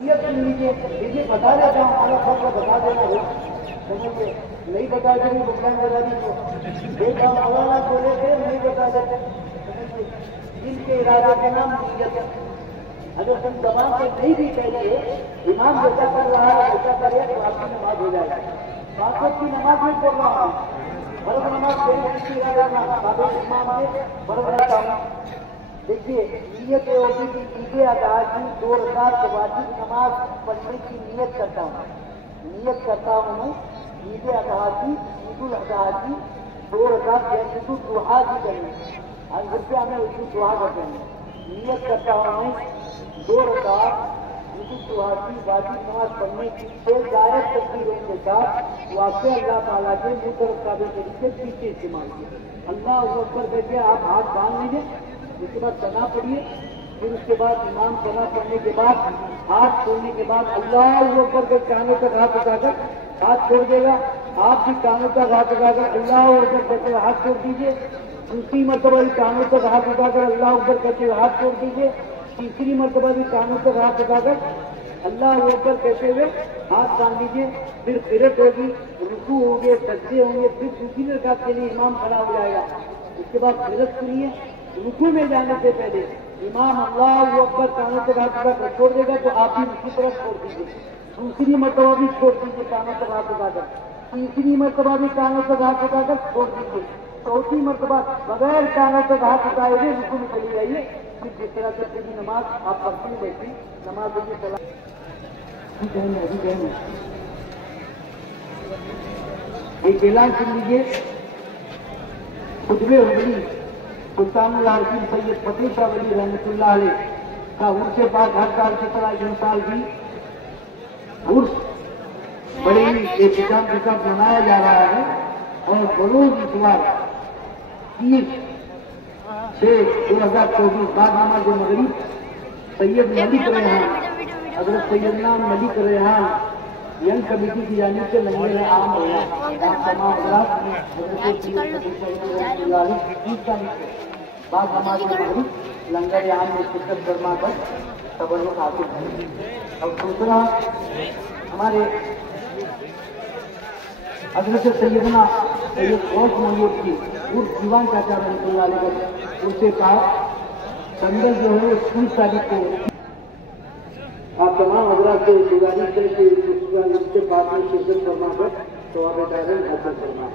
देखिए बता देता हूँ, हमारा फर्क बता देना हो, समझिए नहीं बता देंगे भुगतान करा दी तो देखा अवाला बोले थे नहीं बता देते, जिनके इरादे के नाम नीयत। अगर तुम जबान से नहीं भी कहेंगे इमाम जैसा कर रहा है ऐसा करे तो आपकी नमाज हो जाएगी। बात की नमाज में पढ़ रहा हूँ, फर्ज नमाज से इरादा बाबा इमाम ने फर्ज रहता हूँ। देखिए नीयत होगी कि ईदे अदा की 2 रकात वाजिब नमाज पढ़ने की नीयत करता हूँ, नीयत करता हूँ मैं ईदे अदा की ईदुल अदा की 2 रकात जैसे दुआ की करनी, आज रुपया में उसकी दुआ करते हैं, नीयत करता हूँ मैं 2 रकात ईदुल दुआ की वाजिब नमाज पढ़ने की फिर डायरेक्ट तकबीरों के साथ वाक़ई अल्लाह ताला के मुतरफ काबे तरीके पीछे इस्तेमाल किए। अल्लाह अकबर करके आप हाथ बांध लीजिए, उसके बाद सना पढ़िए, फिर उसके बाद इमाम सना पढ़ने के बाद हाथ छोड़ने के बाद अल्लाह अकबर के कानों तक हाथ उठाकर हाथ छोड़ देगा। आप भी कानों तक हाथ उठाकर अल्लाह अकबर करते हुए हाथ छोड़ दीजिए। दूसरी मरतबा भी कानों तक हाथ उठाकर अल्लाह अकबर करते हुए हाथ छोड़ दीजिए। तीसरी मरतबा भी कानों तक हाथ उठाकर अल्लाह अकबर कहते हुए हाथ बांध लीजिए। फिर फिरत होगी, रुकू होंगे, सज्जे होंगे, फिर दूसरी रकात के लिए इमाम खड़ा हो जाएगा। उसके बाद फिरत सुनिए, रुकू में जाने से पहले इमाम अल्लाह अकबर कानों तक हाथ उठाकर छोड़ देगा तो आप भी उसी तरफ छोड़ दीजिए। दूसरी मरतबा भी छोड़ दीजिए कानों तक हाथ उठाकर, तीसरी मरतबा भी कानों तक हाथ उठाकर छोड़ दीजिए, चौथी मरतबा बगैर कानों तक हाथ उठाए हुए रुकू में चली जाइए। फिर जिस तरह से पूरी नमाज आप पढ़ते हैं वैसी नमाज देखिए चला एक ऐलान सुन लीजिए। खुतबे हुजरी सुल्तानुल आरफीन सैयद फतेह शाह वली रहमतुल्लाह अलैह का उर्स पाक हर साल की तरह इस साल भी उर्स बड़े ही एहतमाम के साथ मनाया जा रहा है और बरोज इस बार 30/6/2024 बाद नमाज मगरिब सैयद मलिक रेहान हजरत सैयदना मलिक रेहान यंग कमेटी की जानिब से लंगर आम होगा। तमाम बाद हमारे मगरिब लंगर आम में शिरकत फरमा कर तबर्रुक हासिल है। और दूसरा हमारे हजरत सैयदना सैयद गौस मोहम्मद की उर्स दीवान चाचा रहमतुल्लाह अलैह उससे कहा संदर जो है 30 तारीख को आप तमाम हजरात से गुजारिश करें कि उसके बाद में शिरकत फरमा कर तो आप हासिल करना।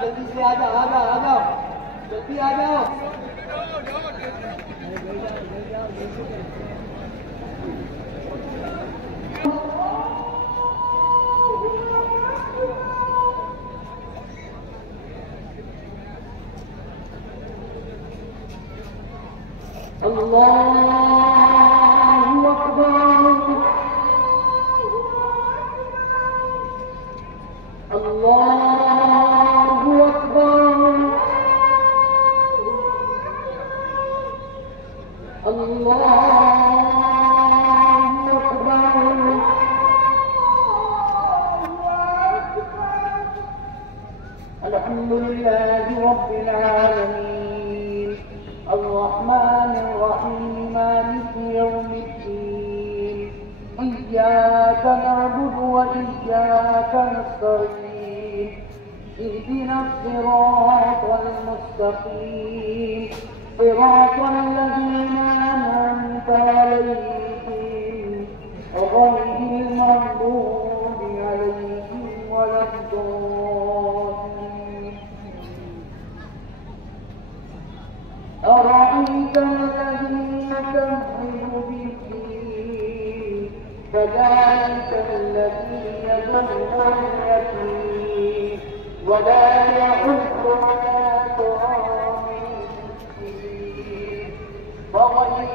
जल्दी से आ जाओ, जल्दी आ जाओ। अल्लाहु अकबर, अल्लाहु अकबर, अल्लाहु अकबर। अल्हम्दुलिल्लाहि रब्बिल आलमीन, अर्रहमानिर रहीम, मालिकि यौमिद्दीन, इय्याका नअबुदु व इय्याका नस्तईन, इहदिना सिरातल मुस्तकीम, सिरातल लज़ीना अनअमता अलैहिम गैरिल मग़दूबि अलैहिम वलद्दाल्लीन। أرأيت الذي يكذب بالدين فذلك الذي يدعو اليتيم ولا يحض على طعام المسكين فويل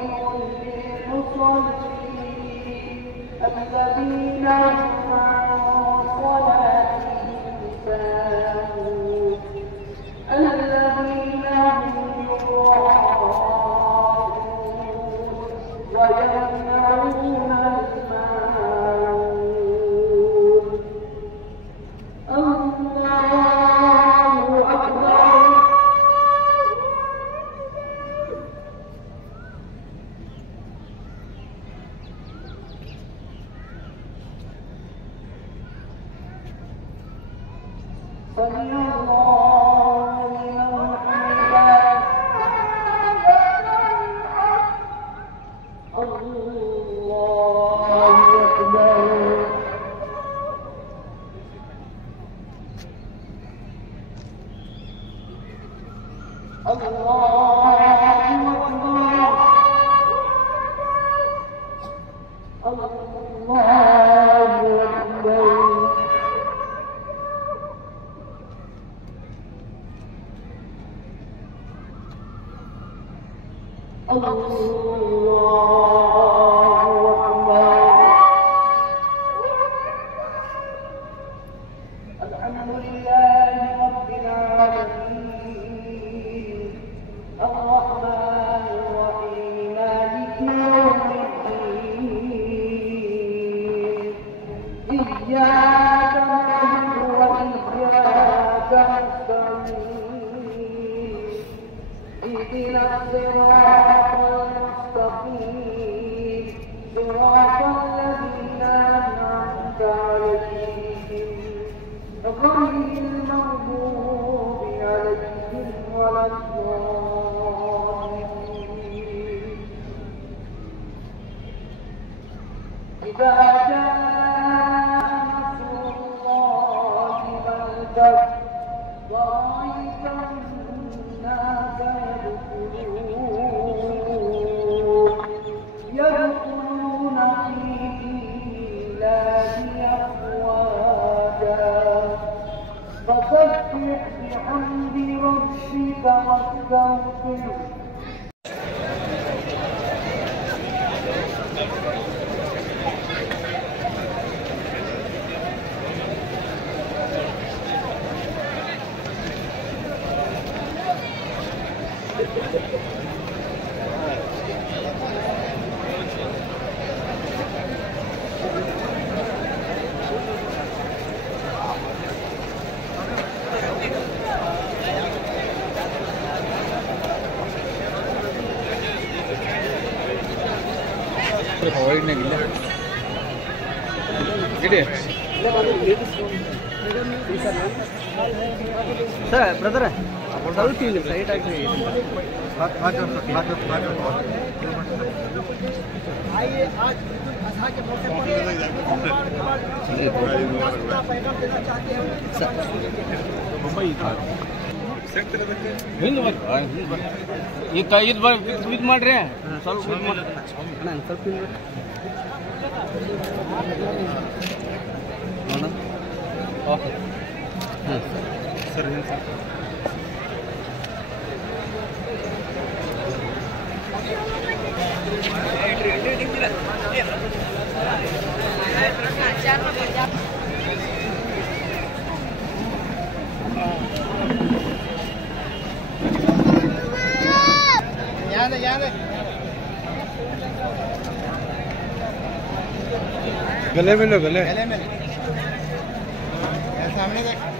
للمصلين الذين هم سمع الله لمن حمده الله أكبر ಸರ್ ಬ್ರದರ್ ಸ್ವಲ್ಪ ಇಲ್ಲಿ ಸೈಡ್ ಆಗಿ ಇದು ಮಾಡ್ರಿ ಸ್ವಲ್ಪ ಸ್ವಲ್ಪ ಓಕೆ ಹಾಂ ಸರ್ ಏನು ಸರ್ गले में लो गले में सामने देख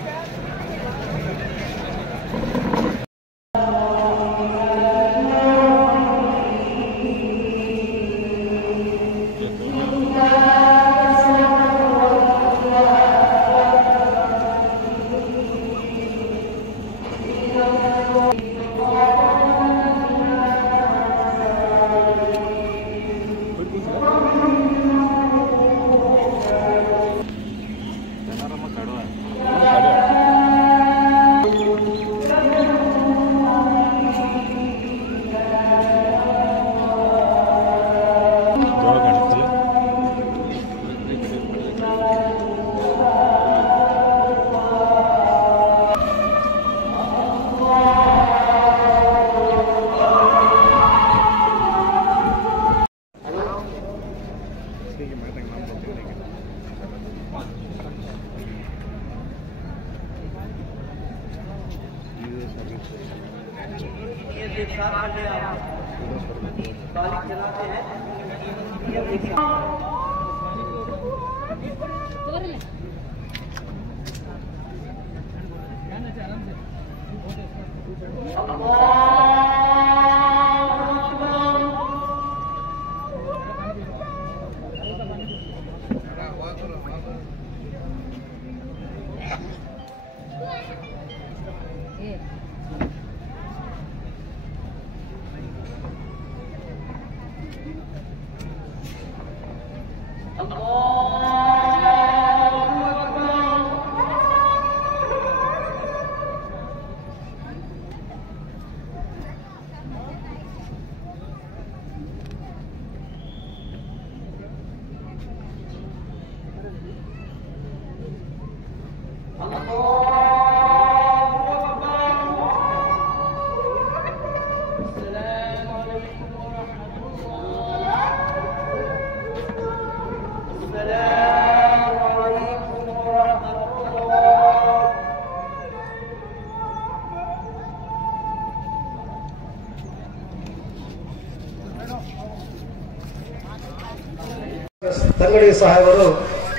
ಸಾಹೇಬರು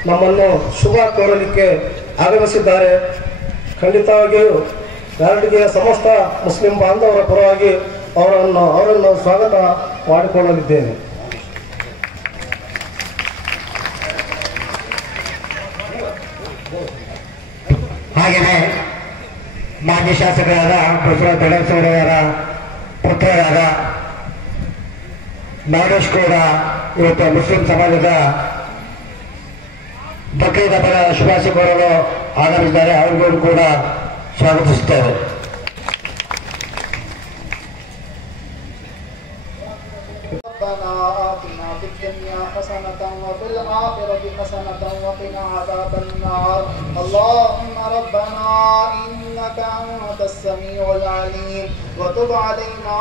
ನಮ್ಮನ್ನು ಶುಭ ಕೋರಲಿಕ್ಕೆ ಆಗಮಿಸಿದ್ದಾರೆ. ಖಂಡಿತವಾಗಿಯೂ ಯಾರಡಿಗೆಯ ಸಮಸ್ತ ಮುಸ್ಲಿಂ ಬಾಂಧವರ ಪರವಾಗಿ ಅವರನ್ನು ಸ್ವಾಗತ ಮಾಡಿಕೊಳ್ಳಲಿದ್ದೇನೆ. ಹಾಗೆಯೇ ಮಾಜಿ ಶಾಸಕರಾದ ಪ್ರೊಫೆಸರ್ ದೊಡ್ಡಸೂರವರ ಪುತ್ರರಾದ ನಾಗೇಶ್ ಕೂಡ ಇವತ್ತು ಮುಸ್ಲಿಂ ಸಮಾಜದ ಬಕ್ರೀದ್ ಹಬ್ಬದ ಶುಭಾಶಯ ಕೋರಲು ಆಗಮಿಸಿದ್ದಾರೆ. ಅವರಿಗೂ ಕೂಡ ಸ್ವಾಗತಿಸುತ್ತೇವೆ. ربنا آتنا في الدنيا حسنة وفي الآخرة حسنة وقنا عذاب النار. اللهم ربنا إنك أنت السميع العليم وتب علينا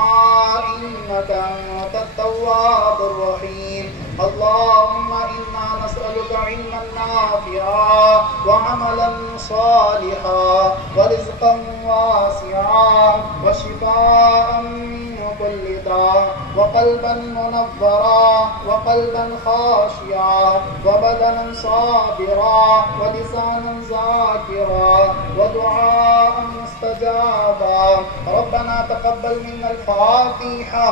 إنك أنت التواب الرحيم. اللهم إنا نسألك علما نافعا وعملا صالحا ورزقا واسعا وشفاء من كل داء وقلبا منورا وقلبا خاشعا وبدنا صابرا ولسانا ذاكرا ودعاء مستجابا. ربنا تقبل منا الفاتحة.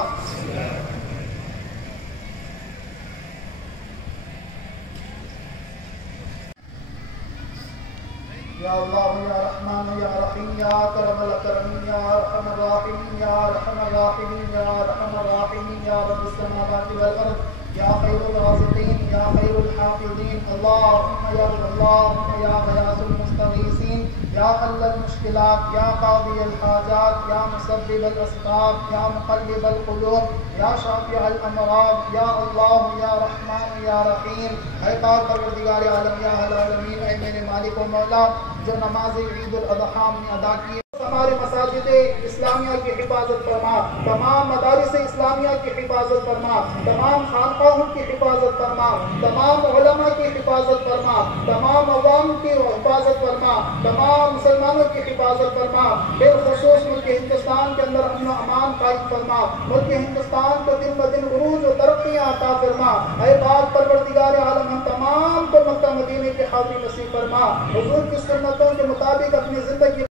या अल्लाह या रहमान या रहीम या करम الأكرمين या أرحم الراحمين या أرحم الراحمين या أرحم الراحمين या رب السماوات والأرض या خير الرازقين या خير الحافظين. اللهم يا غياث المستغيثين या حل المشكلات या قاضي الحاجات या مسبب الأسباب या مقلب القلوب या شافع الأمراض या الله या رحمن या रहीम. ऐ पाक परवरदिगार आलम या अलमीन, ऐ मेरे मालिक व मौला जो नमाज ईद उल अज़हा में अदा की हमारे मसाजिद इस्लामिया की हिफाजत फरमा, तमाम मदारिस इस्लामिया की हिफाजत फरमा, तमाम खानकाहों की हिफाजत फरमा, तमाम उलमा की हिफाजत फरमा, तमाम अवाम की हिफाजत फरमा, तमाम मुसलमानों की हिफाजत फरमा. बिलखुसूस मुल्क हिंदुस्तान के अंदर अमन अमान कायम फरमा. मुल्क हिंदुस्तान को दिन ब दिन उरूज और तरक्कियाँ अता फरमा. ऐ पाक परवरदिगार आलम हम तमाम को मक्का मदीने की हाज़िरी नसीब फरमा. हुजूर की सुन्नतों के मुताबिक अपनी जिंदगी